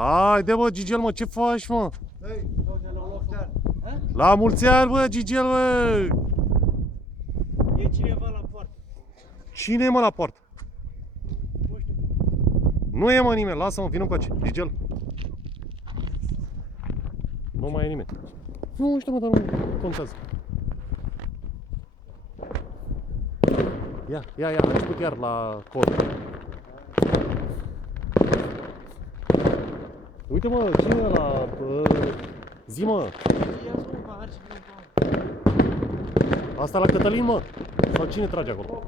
Haide, bă, Gigel, mă, ce faci, mă? Hei, La mulți ani, bă, Gigel, bă! e cineva la poartă. Cine e, mă, la poartă? Nu știu. Nu e, mă, nimeni. Lasă-mă, vină încoace. Gigel. Nu mai e nimeni. Nu știu, mă, dar nu contează. Ia, a început iar la cod. Uite, mă, cine e la... zi, mă. Asta la Cătălin, mă? Sau cine trage acolo?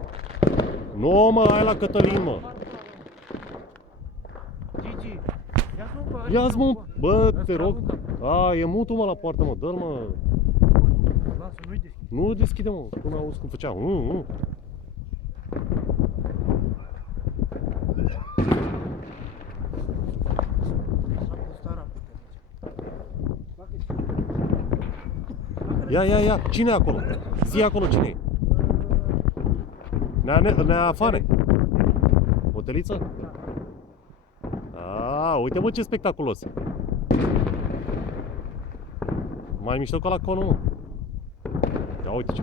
Nu, mă, aia la Cătălin, mă. Gigi, Ia-ți, mă, bă, te rog. A, e mutul, mă, la poartă, mă, dă-l, mă. lasă, nu-i deschid. Nu deschide, mă, până auzi cum făcea. Ia, cine e acolo? Zi acolo cine e? Neafane? Oteliță? A, uite, bă, ce spectaculos. Mai mișto ca la conul, mă. Ia uite ce.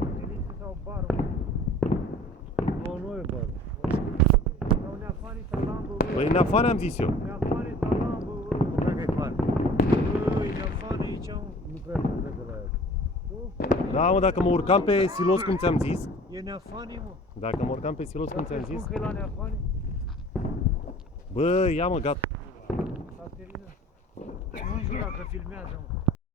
Oteliță sau barul? Nu e barul. Sau neafani sau lambă, bă. Păi neafane am zis eu. Neafani sau lambă, bă. Nu cred că e fan. Băi, neafani aici, mă. Nu cred că merge la el. Da, mă, dacă mă urcam pe silos, cum ți-am zis. E neafani, mă. Dacă mă urcam pe silos, cum ți-am zis. Spun că e la neafani. Bă, ia, mă, gata. S-a terminat. Nu-mi jura că filmează, mă.